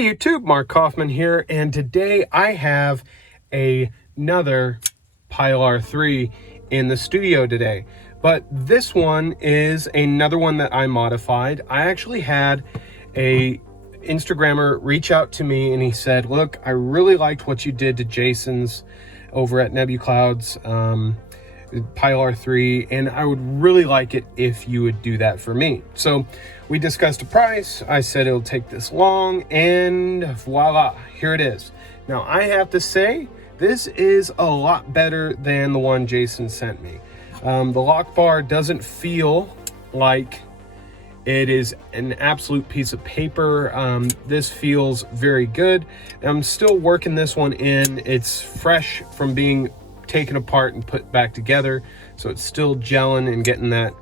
Hey YouTube, Mark Kaufman here, and today I have another Pilar 3 in the studio today. But this one is another one that I modified. I actually had a Instagrammer reach out to me and he said, look, I really liked what you did to Jason's over at NebuCloud's Pilar 3, and I would really like it if you would do that for me. So we discussed a price. I said it'll take this long, and voila, here it is. Now I have to say, this is a lot better than the one Jason sent me. The lock bar doesn't feel like it is an absolute piece of paper. This feels very good. I'm still working this one in. It's fresh from being taken apart and put back together, so it's still gelling and getting that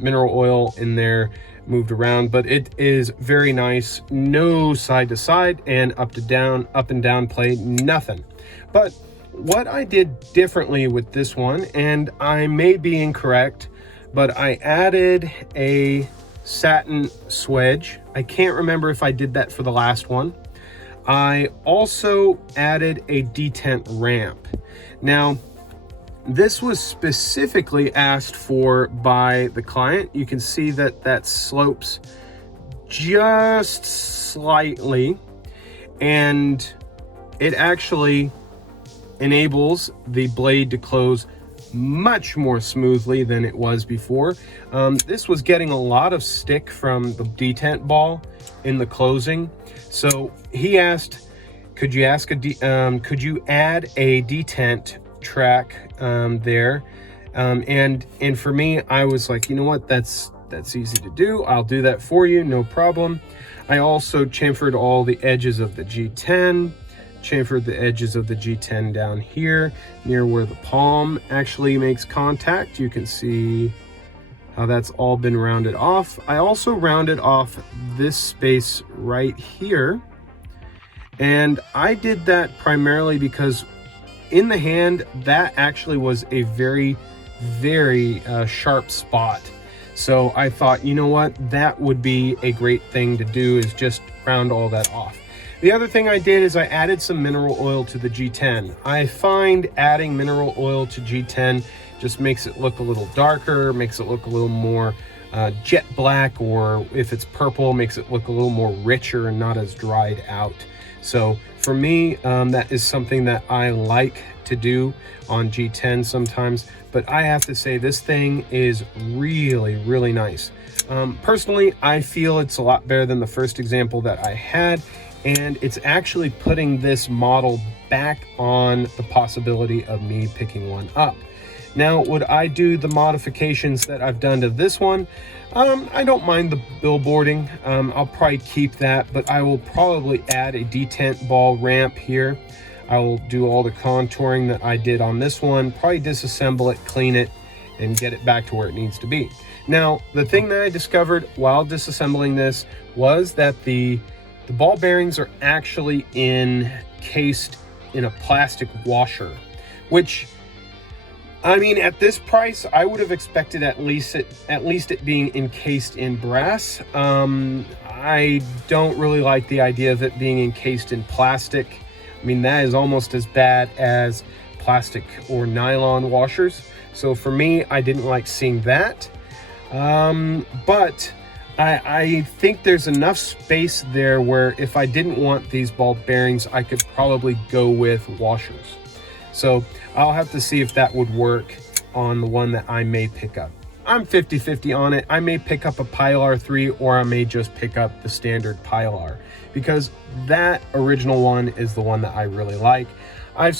mineral oil in there moved around, but it is very nice. No side to side and up and down play, nothing. But what I did differently with this one, and I may be incorrect, but I added a satin swedge. I can't remember if I did that for the last one. I also added a detent ramp. Now, this was specifically asked for by the client. You can see that that slopes just slightly, and it actually enables the blade to close much more smoothly than it was before. This was getting a lot of stick from the detent ball in the closing. So he asked, could you add a detent track there? And for me, I was like, you know what, that's easy to do. I'll do that for you, no problem. I also chamfered all the edges of the G10, chamfered the edges of the G10 down here near where the palm actually makes contact. You can see how that's all been rounded off. I also rounded off this space right here, and I did that primarily because in the hand, that actually was a very sharp spot. So I thought, you know what, that would be a great thing to do, is just round all that off. The other thing I did is I added some mineral oil to the G10. I find adding mineral oil to G10 just makes it look a little darker, makes it look a little more jet black, or if it's purple, makes it look a little more richer and not as dried out. So for me, that is something that I like to do on G10 sometimes, but I have to say this thing is really nice. Personally, I feel it's a lot better than the first example that I had, and it's actually putting this model back on the possibility of me picking one up. Now, would I do the modifications that I've done to this one? I don't mind the billboarding. I'll probably keep that, but I will probably add a detent ball ramp here. I will do all the contouring that I did on this one, probably disassemble it, clean it, and get it back to where it needs to be. Now, the thing that I discovered while disassembling this was that the ball bearings are actually encased in a plastic washer, which, I mean, at this price, I would have expected at least it being encased in brass. I don't really like the idea of it being encased in plastic. I mean, that is almost as bad as plastic or nylon washers. So for me, I didn't like seeing that. But I think there's enough space there where if I didn't want these ball bearings, I could probably go with washers. So I'll have to see if that would work on the one that I may pick up. I'm 50-50 on it. I may pick up a Pilar 3, or I may just pick up the standard Pilar, because that original one is the one that I really like. I've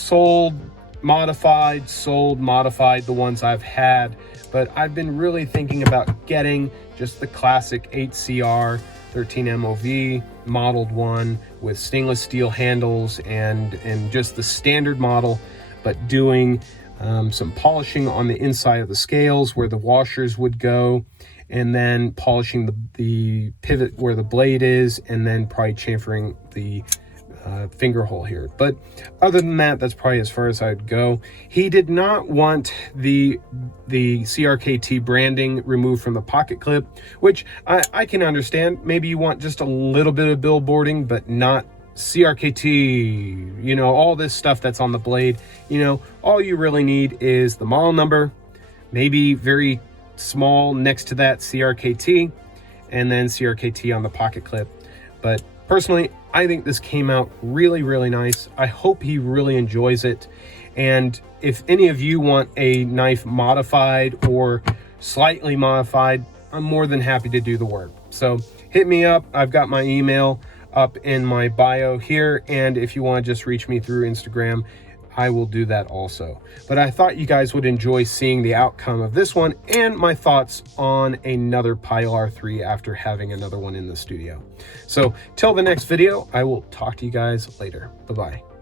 modified the ones I've had, but I've been really thinking about getting just the classic 8CR 13MOV modeled one with stainless steel handles and just the standard model, but doing some polishing on the inside of the scales where the washers would go, and then polishing the pivot where the blade is, and then probably chamfering the finger hole here. But other than that, that's probably as far as I'd go. He did not want the CRKT branding removed from the pocket clip, which I can understand. Maybe you want just a little bit of billboarding, but not CRKT, you know, all this stuff that's on the blade. You know, all you really need is the model number, maybe very small next to that CRKT, and then CRKT on the pocket clip. But personally, I think this came out really, really nice. I hope he really enjoys it. And if any of you want a knife modified or slightly modified, I'm more than happy to do the work. So hit me up. I've got my email up in my bio here. And if you want to just reach me through Instagram, I will do that also. But I thought you guys would enjoy seeing the outcome of this one and my thoughts on another Pilar 3 after having another one in the studio. So till the next video, I will talk to you guys later. Bye-bye.